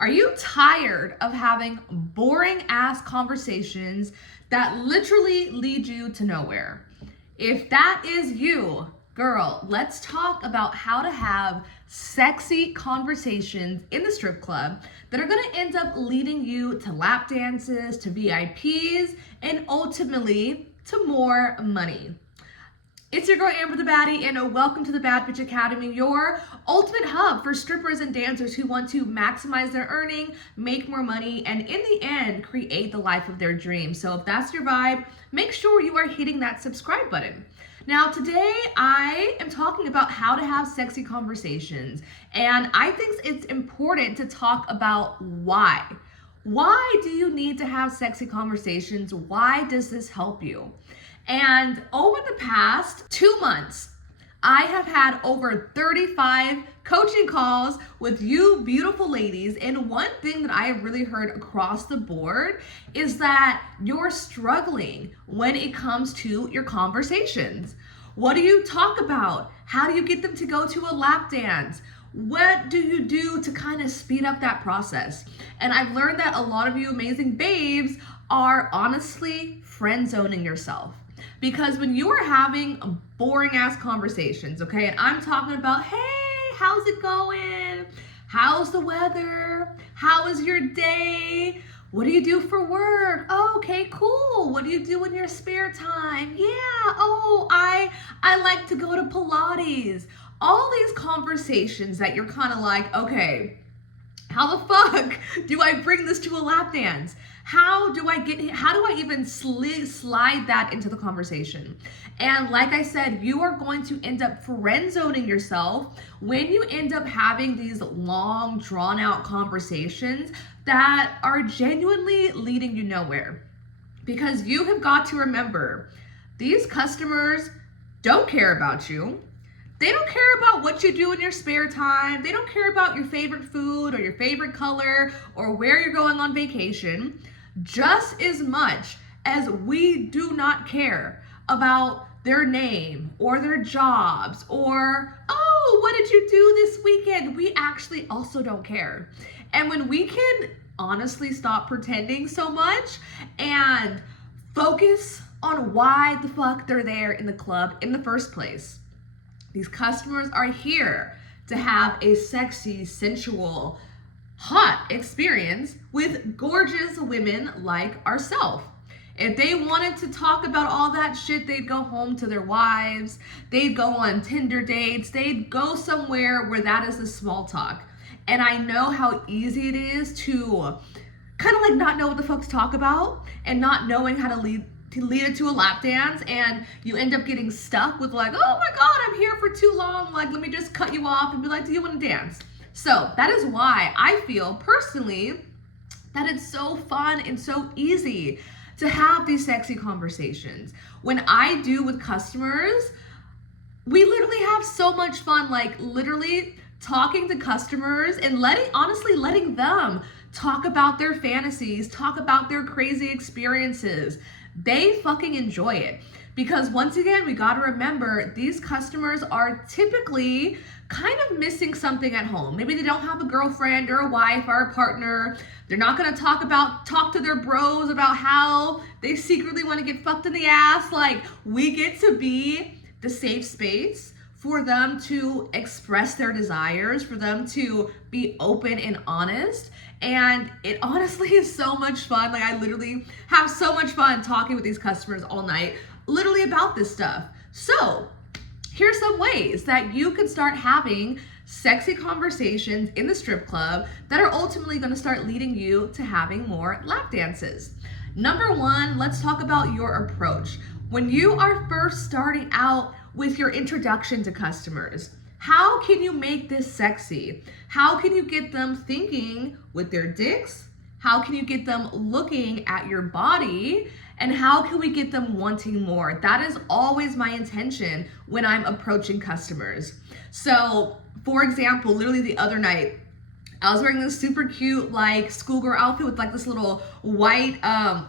Are you tired of having boring ass conversations that literally lead you to nowhere? If that is you, girl, let's talk about how to have sexy conversations in the strip club that are gonna end up leading you to lap dances, to VIPs, and ultimately to more money. It's your girl Amber the Baddie, and welcome to the Bad Bitch Academy, your ultimate hub for strippers and dancers who want to maximize their earning, make more money, and in the end, create the life of their dreams. So if that's your vibe, make sure you are hitting that subscribe button. Now, today I am talking about how to have sexy conversations, and I think it's important to talk about why. Why do you need to have sexy conversations? Why does this help you? And over the past 2 months, I have had over 35 coaching calls with you beautiful ladies. And one thing that I have really heard across the board is that you're struggling when it comes to your conversations. What do you talk about? How do you get them to go to a lap dance? What do you do to kind of speed up that process? And I've learned that a lot of you amazing babes are honestly friend zoning yourself. Because when you are having boring ass conversations, okay, and I'm talking about, hey, how's it going? How's the weather? How is your day? What do you do for work? Oh, okay, cool. What do you do in your spare time? Yeah, oh, I like to go to Pilates. All these conversations that you're kind of like, okay, how the fuck do I bring this to a lap dance? How do I even slide that into the conversation? And like I said, you are going to end up friend zoning yourself when you end up having these long, drawn out conversations that are genuinely leading you nowhere. Because you have got to remember, these customers don't care about you. They don't care about what you do in your spare time. They don't care about your favorite food or your favorite color or where you're going on vacation, just as much as we do not care about their name or their jobs or, oh, what did you do this weekend? We actually also don't care. And when we can honestly stop pretending so much and focus on why the fuck they're there in the club in the first place. These customers are here to have a sexy, sensual, hot experience with gorgeous women like ourselves. If they wanted to talk about all that shit, they'd go home to their wives, they'd go on Tinder dates, they'd go somewhere where that is the small talk. And I know how easy it is to kind of like not know what the fuck to talk about and not knowing how to lead it to a lap dance, and you end up getting stuck with like, oh my God, I'm here for too long. Like, let me just cut you off and be like, do you want to dance? So that is why I feel personally that it's so fun and so easy to have these sexy conversations. When I do with customers, we literally have so much fun, like literally talking to customers and letting them talk about their fantasies, talk about their crazy experiences. They fucking enjoy it. Because once again, we got to remember these customers are typically kind of missing something at home. Maybe they don't have a girlfriend or a wife or a partner. They're not going to talk to their bros about how they secretly want to get fucked in the ass. Like, we get to be the safe space for them to express their desires, for them to be open and honest. And it honestly is so much fun. Like, I literally have so much fun talking with these customers all night, literally about this stuff. So here's some ways that you can start having sexy conversations in the strip club that are ultimately going to start leading you to having more lap dances. Number one, let's talk about your approach. When you are first starting out with your introduction to customers, how can you make this sexy? How can you get them thinking with their dicks? How can you get them looking at your body? And how can we get them wanting more? That is always my intention when I'm approaching customers. So, for example, literally the other night, I was wearing this super cute like schoolgirl outfit with like this little white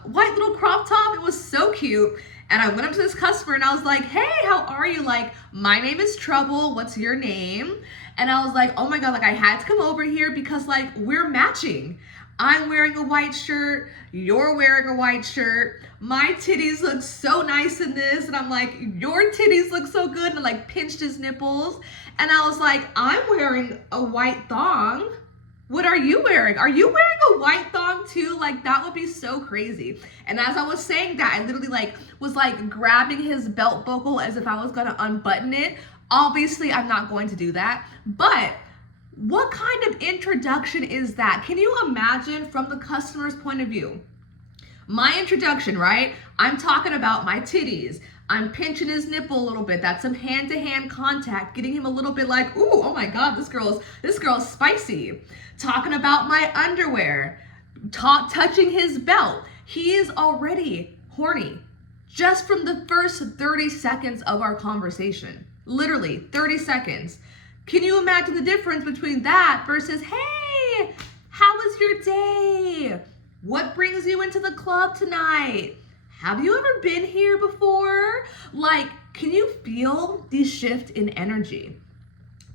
little crop top. It was so cute. And I went up to this customer and I was like, hey, how are you? Like, my name is Trouble. What's your name? And I was like, oh my God, like I had to come over here because like we're matching. I'm wearing a white shirt, you're wearing a white shirt. My titties look so nice in this. And I'm like, your titties look so good. And I like pinched his nipples. And I was like, I'm wearing a white thong. What are you wearing? Are you wearing a white thong too? Like that would be so crazy. And as I was saying that, I literally like was like grabbing his belt buckle as if I was gonna unbutton it. Obviously, I'm not going to do that. But what kind of introduction is that? Can you imagine from the customer's point of view? My introduction, right? I'm talking about my titties. I'm pinching his nipple a little bit. That's some hand-to-hand contact, getting him a little bit like, ooh, oh my God, this girl's spicy. Talking about my underwear, touching his belt. He is already horny just from the first 30 seconds of our conversation. Literally 30 seconds. Can you imagine the difference between that versus, hey, how was your day? What brings you into the club tonight? Have you ever been here before? Like, can you feel the shift in energy?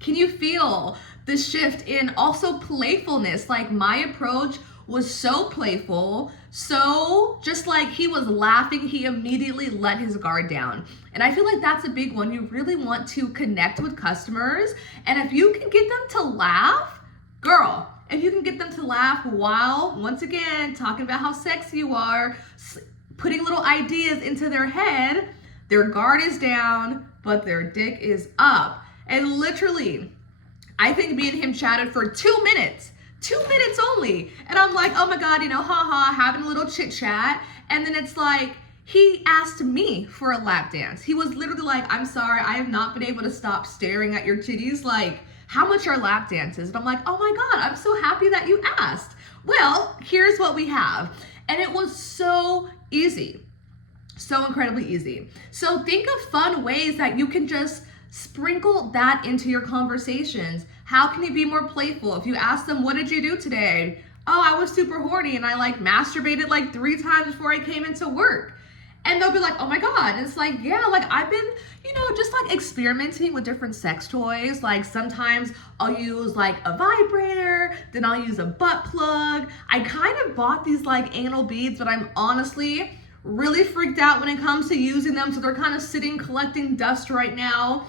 Can you feel the shift in also playfulness? Like my approach was so playful, so just like he was laughing, he immediately let his guard down. And I feel like that's a big one. You really want to connect with customers. And if you can get them to laugh, girl, if you can get them to laugh while, once again, talking about how sexy you are, putting little ideas into their head, their guard is down, but their dick is up. And literally, I think me and him chatted for 2 minutes. 2 minutes only. And I'm like, oh my God, haha, having a little chit chat. And then it's like, he asked me for a lap dance. He was literally like, I'm sorry, I have not been able to stop staring at your titties. Like, how much are lap dances? And I'm like, oh my God, I'm so happy that you asked. Well, here's what we have. And it was so easy. So incredibly easy. So think of fun ways that you can just sprinkle that into your conversations. How can you be more playful? If you ask them, what did you do today? Oh, I was super horny and I like masturbated like 3 times before I came into work. And they'll be like, oh my God. And it's like, yeah, like I've been, just like experimenting with different sex toys. Like sometimes I'll use like a vibrator, then I'll use a butt plug. I kind of bought these like anal beads, but I'm honestly really freaked out when it comes to using them. So they're kind of sitting collecting dust right now.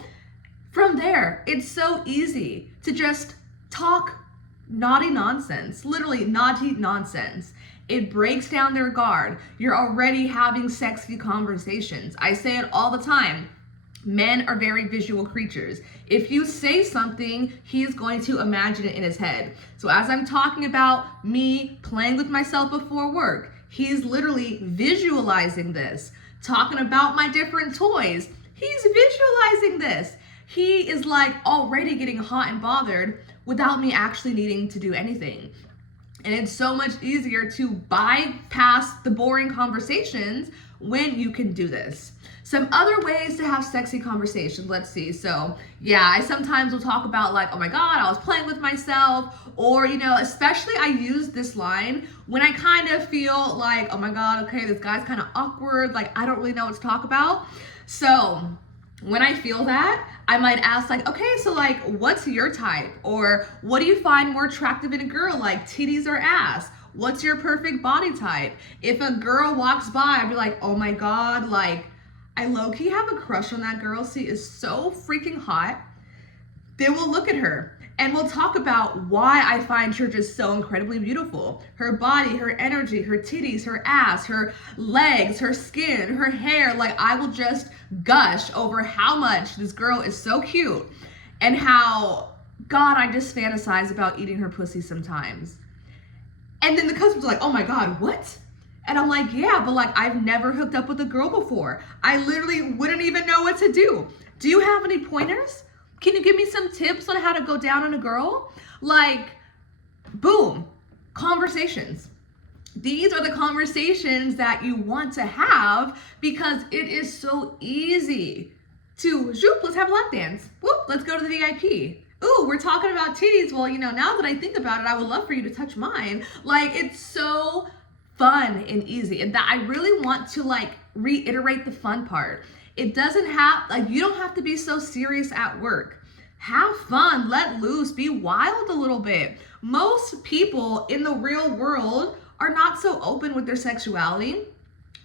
From there, it's so easy to just talk naughty nonsense, literally naughty nonsense. It breaks down their guard. You're already having sexy conversations. I say it all the time. Men are very visual creatures. If you say something, he's going to imagine it in his head. So as I'm talking about me playing with myself before work, he's literally visualizing this. Talking about my different toys, he's visualizing this. He is like already getting hot and bothered without me actually needing to do anything. And it's so much easier to bypass the boring conversations when you can do this. Some other ways to have sexy conversations, let's see. So yeah, I sometimes will talk about like, oh my God, I was playing with myself. Or, especially I use this line when I kind of feel like, oh my God, okay, this guy's kind of awkward. Like I don't really know what to talk about. So when I feel that, I might ask like, okay, so like, what's your type? Or what do you find more attractive in a girl, like titties or ass? What's your perfect body type? If a girl walks by, I'd be like, oh my God, like I low-key have a crush on that girl. She is so freaking hot. Then we'll look at her and we'll talk about why I find her just so incredibly beautiful. Her body, her energy, her titties, her ass, her legs, her skin, her hair. Like I will just gush over how much this girl is so cute and how, God, I just fantasize about eating her pussy sometimes. And then the customer's like, oh my God, what? And I'm like, yeah, but like I've never hooked up with a girl before. I literally wouldn't even know what to do. Do you have any pointers? Can you give me some tips on how to go down on a girl? Like, boom, conversations. These are the conversations that you want to have because it is so easy to, zoop, let's have a lap dance. Whoop, let's go to the VIP. Ooh, we're talking about titties. Well, now that I think about it, I would love for you to touch mine. Like, it's so fun and easy. And that I really want to like reiterate the fun part. It doesn't have, like, you don't have to be so serious at work. Have fun, let loose, be wild a little bit. Most people in the real world are not so open with their sexuality.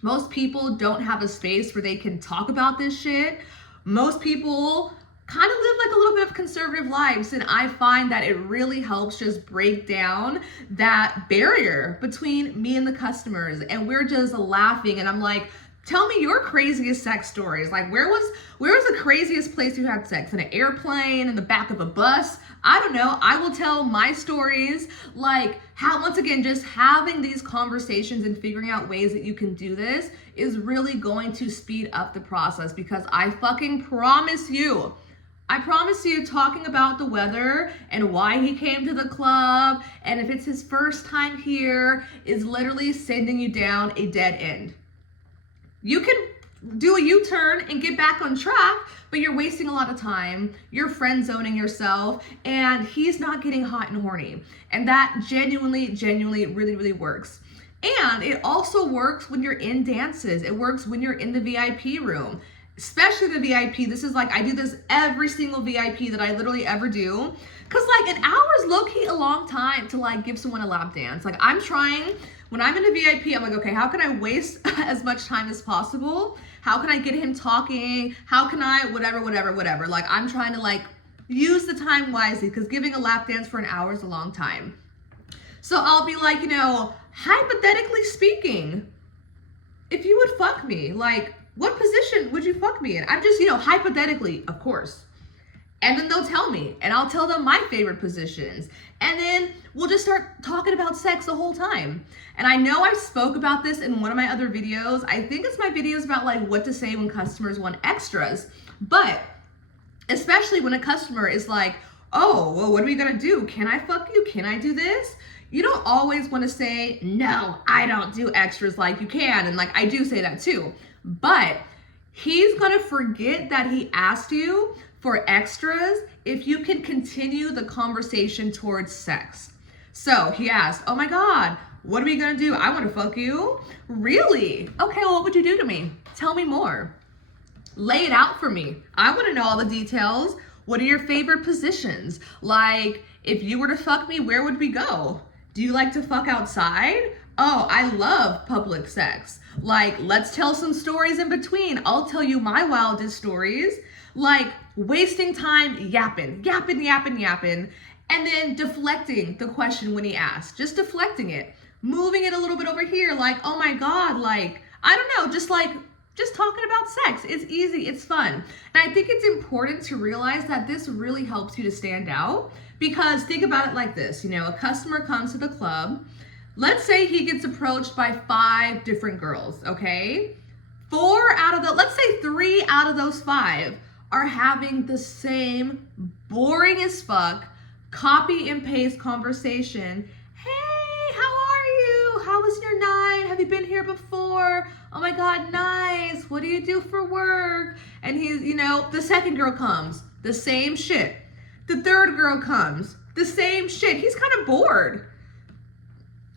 Most people don't have a space where they can talk about this shit. Most people kind of live like a little bit of conservative lives, and I find that it really helps just break down that barrier between me and the customers, and we're just laughing, and I'm like, tell me your craziest sex stories. Like, where was the craziest place you had sex? In an airplane, in the back of a bus? I don't know. I will tell my stories. Like, how, once again, just having these conversations and figuring out ways that you can do this is really going to speed up the process, because I promise you, talking about the weather and why he came to the club and if it's his first time here is literally sending you down a dead end. You can do a U-turn and get back on track, but you're wasting a lot of time. You're friend zoning yourself, and he's not getting hot and horny. And that genuinely, really works. And it also works when you're in dances. It works when you're in the VIP room, especially the VIP. This is like, I do this every single VIP that I literally ever do. Cause like an hour is low-key a long time to like give someone a lap dance. Like I'm trying, when I'm in a VIP, I'm like, okay, how can I waste as much time as possible? How can I get him talking? How can I, whatever. Like I'm trying to like use the time wisely, because giving a lap dance for an hour is a long time. So I'll be like, hypothetically speaking, if you would fuck me, like what position would you fuck me in? I'm just, hypothetically, of course. And then they'll tell me, and I'll tell them my favorite positions. And then we'll just start talking about sex the whole time. And I know I spoke about this in one of my other videos. I think it's my videos about like what to say when customers want extras. But especially when a customer is like, oh, well, what are we gonna do? Can I fuck you? Can I do this? You don't always wanna say, no, I don't do extras like you can. And like, I do say that too. But he's gonna forget that he asked you for extras if you can continue the conversation towards sex. So he asked, oh my God, what are we gonna do? I wanna fuck you. Really? Okay, well, what would you do to me? Tell me more. Lay it out for me. I wanna know all the details. What are your favorite positions? Like, if you were to fuck me, where would we go? Do you like to fuck outside? Oh, I love public sex. Like, let's tell some stories in between. I'll tell you my wildest stories. Like wasting time yapping, and then deflecting the question when he asked, just deflecting it, moving it a little bit over here. Like, oh my God, like, I don't know, just talking about sex. It's easy, it's fun. And I think it's important to realize that this really helps you to stand out, because think about it like this, a customer comes to the club. Let's say he gets approached by 5 different girls, okay? Let's say 3 out of those 5 are having the same boring as fuck copy and paste conversation. Hey, how are you? How was your night? Have you been here before? Oh my God, nice. What do you do for work? And he's, the second girl comes, the same shit. The third girl comes, the same shit. He's kind of bored.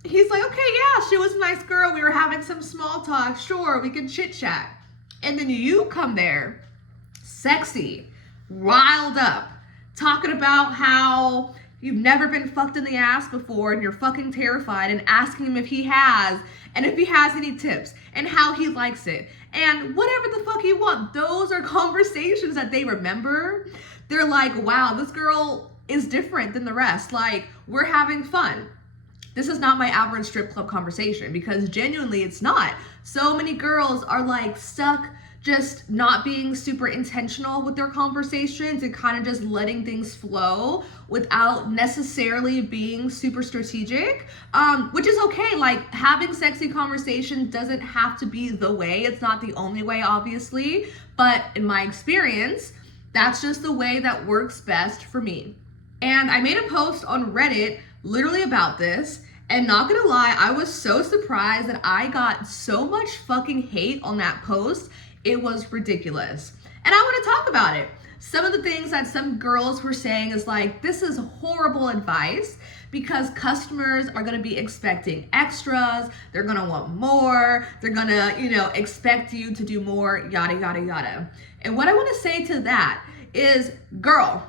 He's like, okay, yeah, she was a nice girl. We were having some small talk. Sure, we can chit chat. And then you come there, sexy, riled up, talking about how you've never been fucked in the ass before and you're fucking terrified, and asking him if he has, and if he has any tips, and how he likes it, and whatever the fuck you want. Those are conversations that they remember. They're like, wow, this girl is different than the rest. Like, we're having fun. This is not my average strip club conversation, because genuinely it's not. So many girls are like stuck just not being super intentional with their conversations and kind of just letting things flow without necessarily being super strategic, which is okay. Like, having sexy conversations doesn't have to be the way. It's not the only way, obviously, but in my experience, that's just the way that works best for me. And I made a post on Reddit literally about this, and not gonna lie, I was so surprised that I got so much fucking hate on that post. It was ridiculous. And I want to talk about it. Some of the things that some girls were saying is like, this is horrible advice, because customers are going to be expecting extras. They're going to want more. They're going to, expect you to do more, yada, yada, yada. And what I want to say to that is, girl,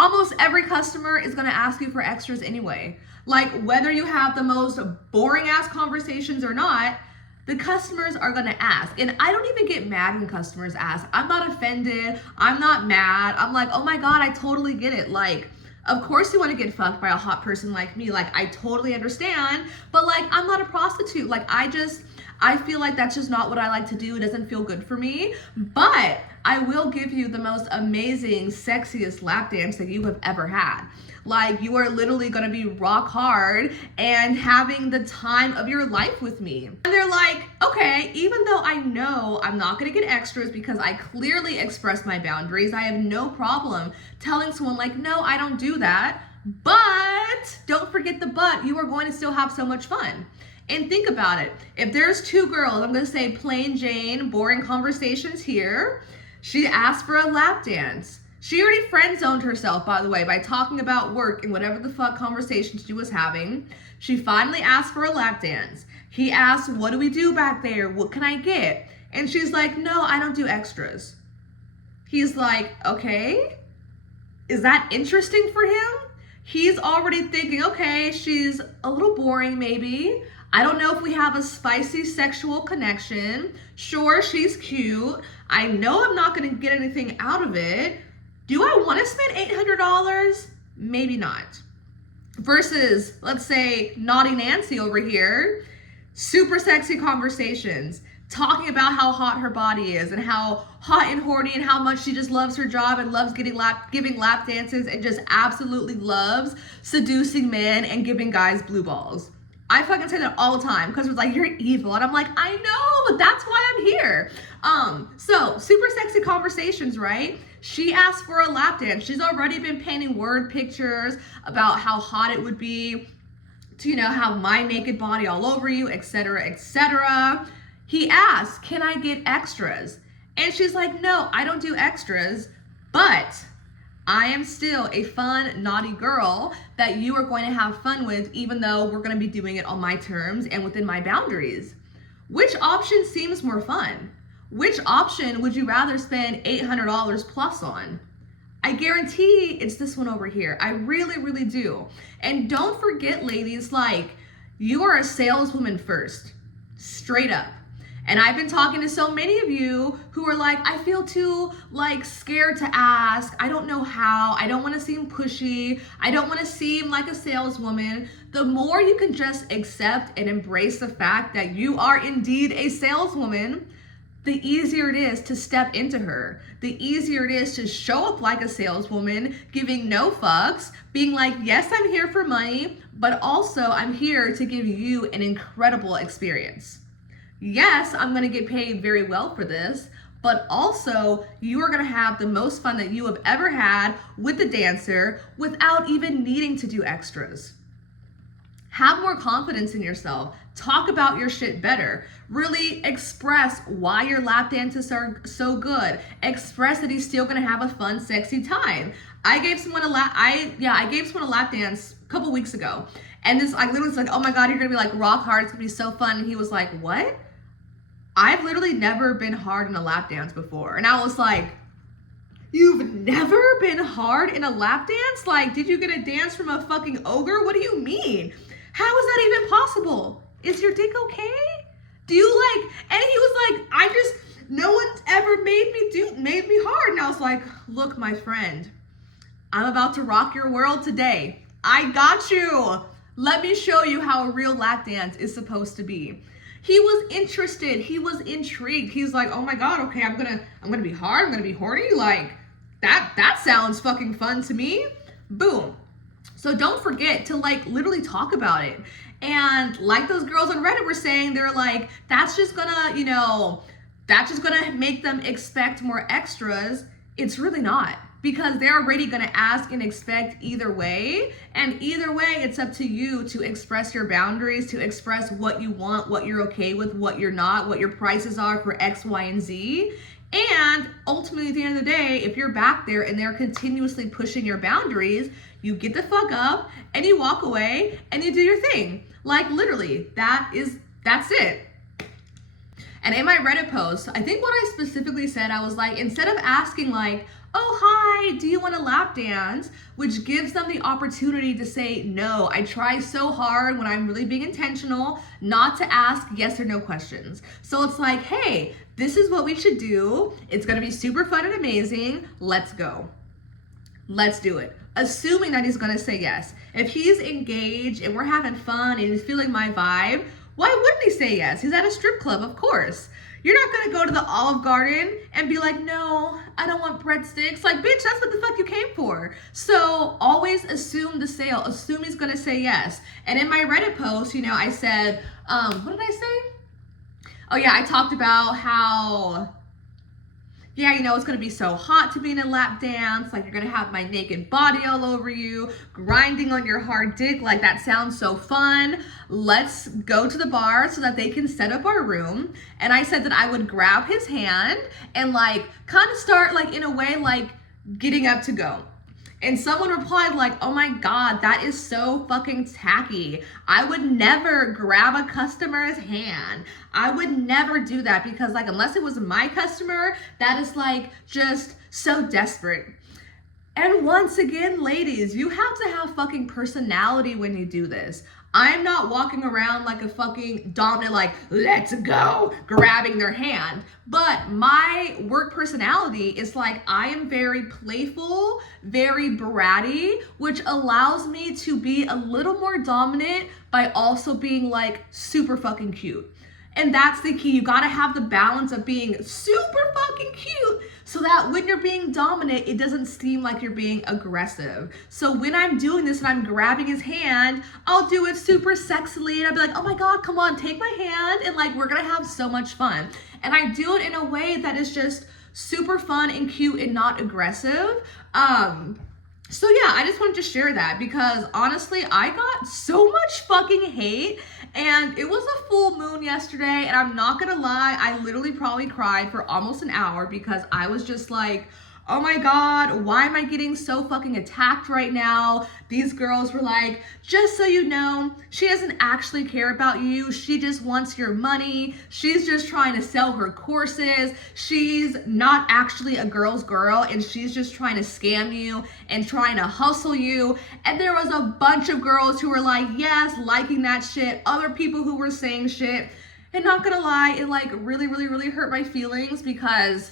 almost every customer is gonna ask you for extras anyway. Like whether you have the most boring ass conversations or not, the customers are gonna ask. And I don't even get mad when customers ask. I'm not offended, I'm not mad. I'm like, oh my God, I totally get it. Like, of course you wanna get fucked by a hot person like me. Like, I totally understand, but like, I'm not a prostitute. Like, I feel like that's just not what I like to do. It doesn't feel good for me, but I will give you the most amazing, sexiest lap dance that you have ever had. Like, you are literally gonna be rock hard and having the time of your life with me. And they're like, okay, even though I know I'm not gonna get extras because I clearly express my boundaries, I have no problem telling someone like, no, I don't do that. But don't forget the but, you are going to still have so much fun. And think about it. If there's two girls, I'm gonna say plain Jane, boring conversations here. She asked for a lap dance. She already friend zoned herself, by the way, by talking about work and whatever the fuck conversations she was having. She finally asked for a lap dance. He asked, what do we do back there? What can I get? And she's like, no, I don't do extras. He's like, okay, is that interesting for him? He's already thinking, okay, she's a little boring maybe. I don't know if we have a spicy sexual connection. Sure, she's cute. I know I'm not gonna get anything out of it. Do I wanna spend $800? Maybe not. Versus, let's say, Naughty Nancy over here, super sexy conversations, talking about how hot her body is and how hot and horny and how much she just loves her job and loves giving lap dances and just absolutely loves seducing men and giving guys blue balls. I fucking say that all the time because it's like, you're evil. And I'm like, I know, but that's why I'm here. So super sexy conversations, right? She asked for a lap dance. She's already been painting word pictures about how hot it would be to, you know, have my naked body all over you, etc., etc. He asked, can I get extras? And she's like, no, I don't do extras, but I am still a fun, naughty girl that you are going to have fun with, even though we're going to be doing it on my terms and within my boundaries. Which option seems more fun? Which option would you rather spend $800 plus on? I guarantee it's this one over here. I really, really do. And don't forget, ladies, like, you are a saleswoman first, straight up. And I've been talking to so many of you who are like, I feel too like scared to ask. I don't know how. I don't want to seem pushy. I don't want to seem like a saleswoman. The more you can just accept and embrace the fact that you are indeed a saleswoman, the easier it is to step into her. The easier it is to show up like a saleswoman, giving no fucks, being like, yes, I'm here for money, but also I'm here to give you an incredible experience. Yes, I'm gonna get paid very well for this, but also you are gonna have the most fun that you have ever had with the dancer without even needing to do extras. Have more confidence in yourself. Talk about your shit better. Really express why your lap dances are so good. Express that he's still gonna have a fun, sexy time. I gave someone a lap dance a couple weeks ago. And this, I literally was like, oh my God, you're gonna be like rock hard, it's gonna be so fun. And he was like, what? I've literally never been hard in a lap dance before. And I was like, you've never been hard in a lap dance? Like, did you get a dance from a fucking ogre? What do you mean? How is that even possible? Is your dick okay? Do you like, and he was like, no one's ever made me hard. And I was like, look, my friend, I'm about to rock your world today. I got you. Let me show you how a real lap dance is supposed to be. He was interested. He was intrigued. He's like, oh my God, okay, I'm gonna be hard. I'm gonna be horny. Like, that sounds fucking fun to me. Boom. So don't forget to like literally talk about it. And like those girls on Reddit were saying, they're like, that's just gonna make them expect more extras. It's really not, because they're already gonna ask and expect either way. And either way, it's up to you to express your boundaries, to express what you want, what you're okay with, what you're not, what your prices are for X, Y, and Z. And ultimately, at the end of the day, if you're back there and they're continuously pushing your boundaries, you get the fuck up and you walk away and you do your thing. Like, literally, that's it. And in my Reddit post, I think what I specifically said, I was like, instead of asking like, oh, hi, do you want to lap dance? Which gives them the opportunity to say no. I try so hard when I'm really being intentional not to ask yes or no questions. So it's like, hey, this is what we should do. It's going to be super fun and amazing. Let's go. Let's do it. Assuming that he's going to say yes. If he's engaged and we're having fun and he's feeling my vibe, why wouldn't he say yes? He's at a strip club, of course. You're not gonna go to the Olive Garden and be like, no, I don't want breadsticks. Like, bitch, that's what the fuck you came for. So always assume the sale. Assume he's gonna say yes. And in my Reddit post, you know, I said, what did I say? Oh yeah, I talked about how, yeah, you know, it's gonna be so hot to be in a lap dance. Like, you're gonna have my naked body all over you, grinding on your hard dick. Like, that sounds so fun. Let's go to the bar so that they can set up our room. And I said that I would grab his hand and like kind of start like in a way like getting up to go. And someone replied like, oh my God, that is so fucking tacky. I would never grab a customer's hand. I would never do that because like, unless it was my customer, that is like just so desperate. And once again, ladies, you have to have fucking personality when you do this. I'm not walking around like a fucking dominant, like, let's go, grabbing their hand. But my work personality is like, I am very playful, very bratty, which allows me to be a little more dominant by also being like super fucking cute. And that's the key. You gotta have the balance of being super fucking cute so that when you're being dominant, it doesn't seem like you're being aggressive. So when I'm doing this and I'm grabbing his hand, I'll do it super sexily and I'll be like, oh my God, come on, take my hand. And like, we're gonna have so much fun. And I do it in a way that is just super fun and cute and not aggressive. So yeah, I just wanted to share that because honestly, I got so much fucking hate and it was a full moon yesterday and I'm not gonna lie, I literally probably cried for almost an hour because I was just like, oh my God, why am I getting so fucking attacked right now? These girls were like, just so you know, she doesn't actually care about you. She just wants your money. She's just trying to sell her courses. She's not actually a girl's girl and she's just trying to scam you and trying to hustle you. And there was a bunch of girls who were like, yes, liking that shit. Other people who were saying shit. And not gonna lie, it like really hurt my feelings because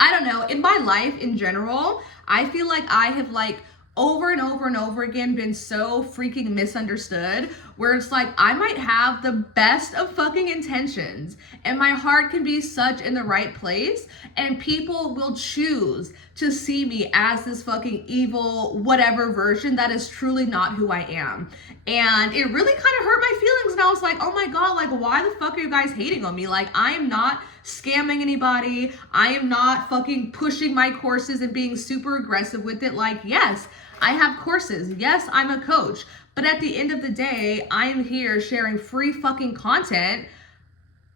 I don't know, in my life in general, I feel like I have like over and over again been so freaking misunderstood where it's like I might have the best of fucking intentions and my heart can be such in the right place and people will choose to see me as this fucking evil whatever version that is truly not who I am. And it really kind of hurt my feelings and I was like, oh my God, like why the fuck are you guys hating on me? Like I am not scamming anybody. I am not fucking pushing my courses and being super aggressive with it. Like, yes, I have courses. Yes, I'm a coach. But at the end of the day, I am here sharing free fucking content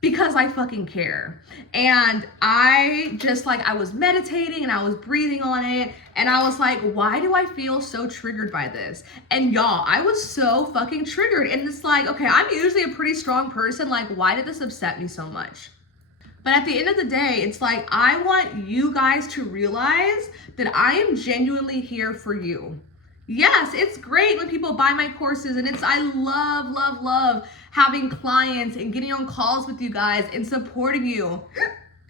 because I fucking care. And I just like, I was meditating and I was breathing on it. And I was like, why do I feel so triggered by this? And y'all, I was so fucking triggered. And it's like, okay, I'm usually a pretty strong person. Like, why did this upset me so much? But at the end of the day, it's like, I want you guys to realize that I am genuinely here for you. Yes, it's great when people buy my courses and I love having clients and getting on calls with you guys and supporting you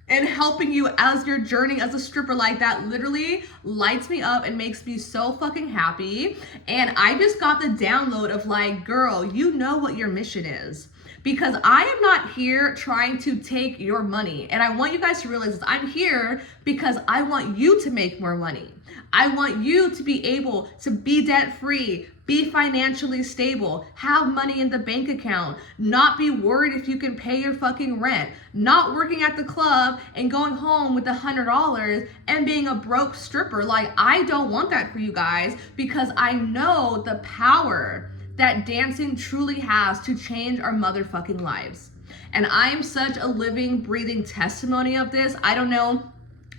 and helping you as your journey as a stripper. Like that literally lights me up and makes me so fucking happy. And I just got the download of like, girl, you know what your mission is. Because I am not here trying to take your money. And I want you guys to realize this. I'm here because I want you to make more money. I want you to be able to be debt-free, be financially stable, have money in the bank account, not be worried if you can pay your fucking rent, not working at the club and going home with $100 and being a broke stripper. Like, I don't want that for you guys because I know the power that dancing truly has to change our motherfucking lives. And I am such a living, breathing testimony of this. I don't know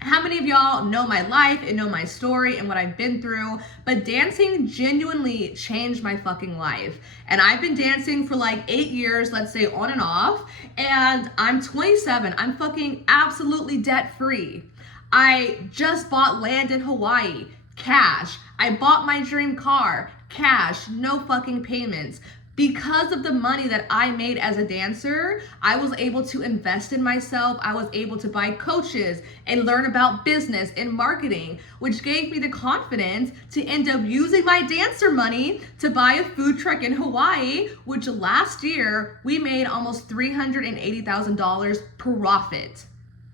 how many of y'all know my life and know my story and what I've been through, but dancing genuinely changed my fucking life. And I've been dancing for like 8 years, let's say on and off, and I'm 27. I'm fucking absolutely debt free. I just bought land in Hawaii, cash. I bought my dream car, cash, no fucking payments. Because of the money that I made as a dancer, I was able to invest in myself. I was able to buy coaches and learn about business and marketing, which gave me the confidence to end up using my dancer money to buy a food truck in Hawaii, which last year we made almost $380,000 profit.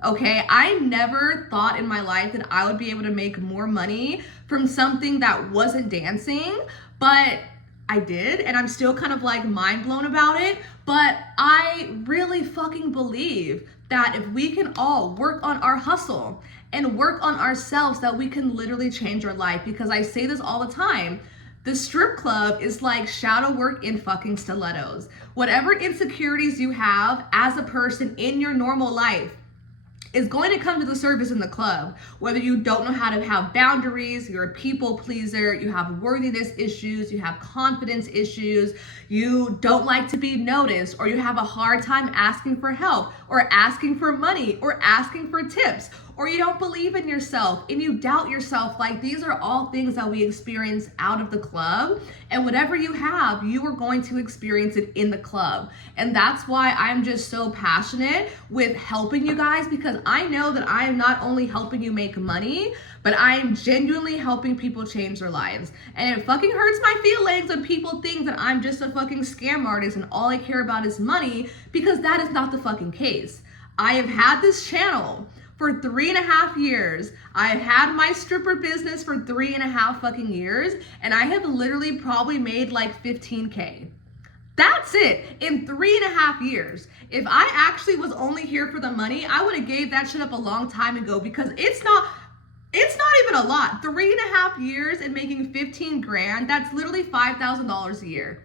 Okay, I never thought in my life that I would be able to make more money from something that wasn't dancing, but I did, and I'm still kind of like mind blown about it. But I really fucking believe that if we can all work on our hustle and work on ourselves, that we can literally change our life. Because I say this all the time, the strip club is like shadow work in fucking stilettos. Whatever insecurities you have as a person in your normal life is going to come to the surface in the club. Whether you don't know how to have boundaries, you're a people pleaser, you have worthiness issues, you have confidence issues, you don't like to be noticed, or you have a hard time asking for help, or asking for money, or asking for tips, or you don't believe in yourself and you doubt yourself. Like, these are all things that we experience out of the club, and whatever you have, you are going to experience it in the club. And that's why I'm just so passionate with helping you guys, because I know that I am not only helping you make money, but I am genuinely helping people change their lives. And it fucking hurts my feelings when people think that I'm just a fucking scam artist and all I care about is money, because that is not the fucking case. I have had this channel for 3.5 years. I've had my stripper business for 3.5 fucking years, and I have literally probably made like 15K. That's it, in 3.5 years. If I actually was only here for the money, I would have gave that shit up a long time ago, because it's not even a lot. 3.5 years and making 15 grand, that's literally $5,000 a year.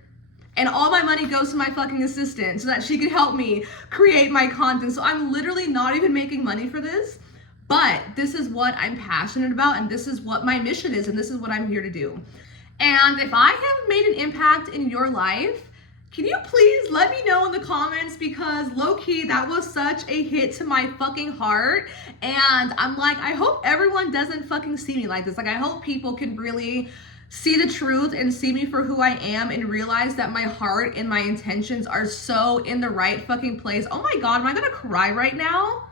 And all my money goes to my fucking assistant so that she could help me create my content. So I'm literally not even making money for this, but this is what I'm passionate about, and this is what my mission is, and this is what I'm here to do. And if I have made an impact in your life, can you please let me know in the comments, because low-key, that was such a hit to my fucking heart. And I'm like, I hope everyone doesn't fucking see me like this. Like, I hope people can really see the truth and see me for who I am, and realize that my heart and my intentions are so in the right fucking place. Oh my God, am I gonna cry right now?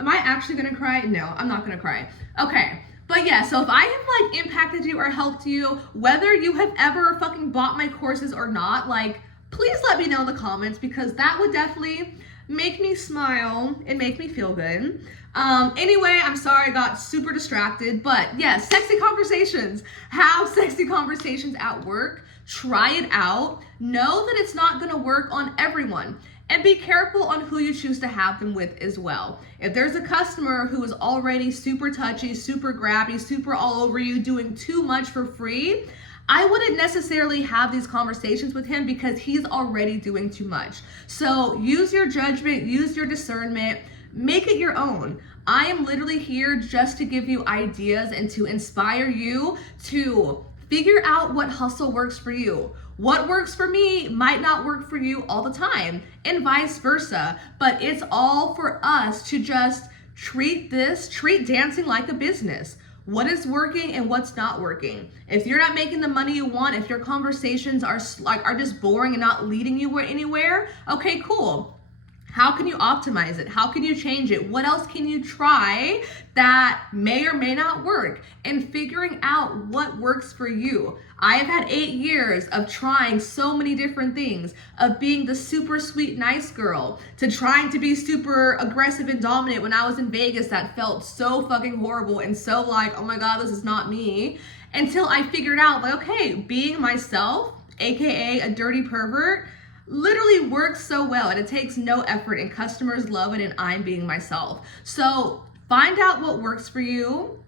Am I actually gonna cry? No, I'm not gonna cry. Okay. But yeah, so if I have like impacted you or helped you, whether you have ever fucking bought my courses or not, like, please let me know in the comments, because that would definitely make me smile and make me feel good. Anyway, I'm sorry I got super distracted, but yeah, sexy conversations. Have sexy conversations at work. Try it out. Know that it's not gonna work on everyone. And be careful on who you choose to have them with as well. If there's a customer who is already super touchy, super grabby, super all over you, doing too much for free, I wouldn't necessarily have these conversations with him, because he's already doing too much. So use your judgment, use your discernment, make it your own. I am literally here just to give you ideas and to inspire you to figure out what hustle works for you. What works for me might not work for you all the time, and vice versa. But it's all for us to just treat dancing like a business. What is working and what's not working. If you're not making the money you want, if your conversations are just boring and not leading you anywhere, okay, cool. How can you optimize it? How can you change it? What else can you try that may or may not work? And figuring out what works for you. I have had 8 years of trying so many different things, of being the super sweet, nice girl, to trying to be super aggressive and dominant when I was in Vegas. That felt so fucking horrible and so like, oh my God, this is not me. Until I figured out, like, okay, being myself, AKA a dirty pervert, literally works so well, and it takes no effort, and customers love it, and I'm being myself. So find out what works for you,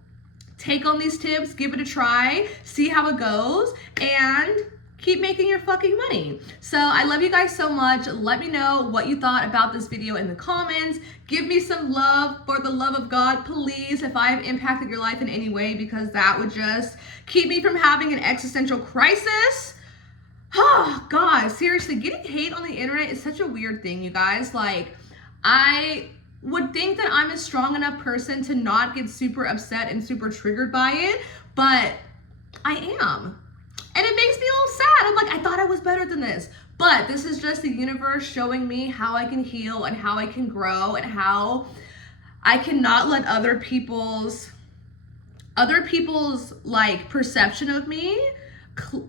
take on these tips, give it a try, see how it goes, and keep making your fucking money. So I love you guys so much. Let me know what you thought about this video in the comments. Give me some love, for the love of God, please, if I have impacted your life in any way, because that would just keep me from having an existential crisis. Oh, God, seriously, getting hate on the internet is such a weird thing, you guys. Like, I would think that I'm a strong enough person to not get super upset and super triggered by it, but I am. And it makes me a little sad. I'm like, I thought I was better than this. But this is just the universe showing me how I can heal and how I can grow and how I cannot let other people's like perception of me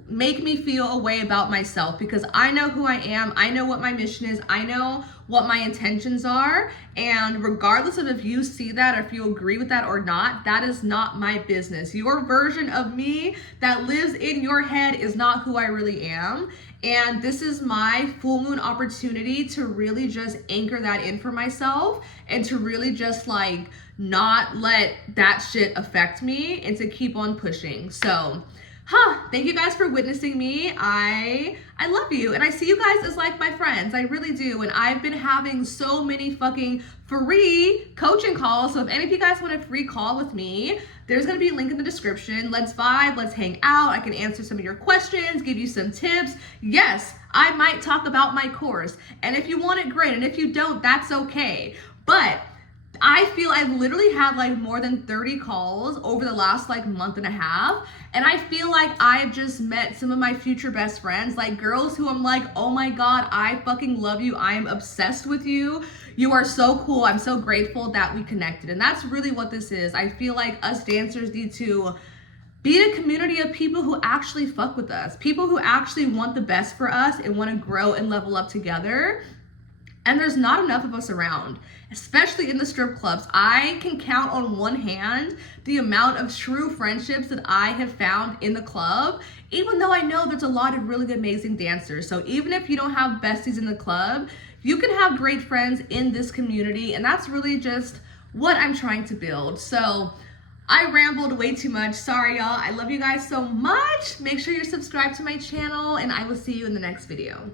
make me feel a way about myself, because I know who I am. I know what my mission is. I know what my intentions are. And regardless of if you see that or if you agree with that or not, that is not my business. Your version of me that lives in your head is not who I really am. And this is my full moon opportunity to really just anchor that in for myself and to really just like not let that shit affect me and to keep on pushing. So thank you guys for witnessing me. I love you, and I see you guys as like my friends. I really do. And I've been having so many fucking free coaching calls. So if any of you guys want a free call with me, there's gonna be a link in the description. Let's vibe, let's hang out. I can answer some of your questions, give you some tips. Yes, I might talk about my course. And if you want it, great. And if you don't, that's okay. But I feel I've literally had like more than 30 calls over the last like month and a half. And I feel like I've just met some of my future best friends, like girls who I'm like, oh my God, I fucking love you. I am obsessed with you. You are so cool. I'm so grateful that we connected. And that's really what this is. I feel like us dancers need to be in a community of people who actually fuck with us, people who actually want the best for us and want to grow and level up together. And there's not enough of us around, especially in the strip clubs. I can count on one hand the amount of true friendships that I have found in the club, even though I know there's a lot of really amazing dancers. So even if you don't have besties in the club, you can have great friends in this community. And that's really just what I'm trying to build. So I rambled way too much. Sorry, y'all. I love you guys so much. Make sure you're subscribed to my channel, and I will see you in the next video.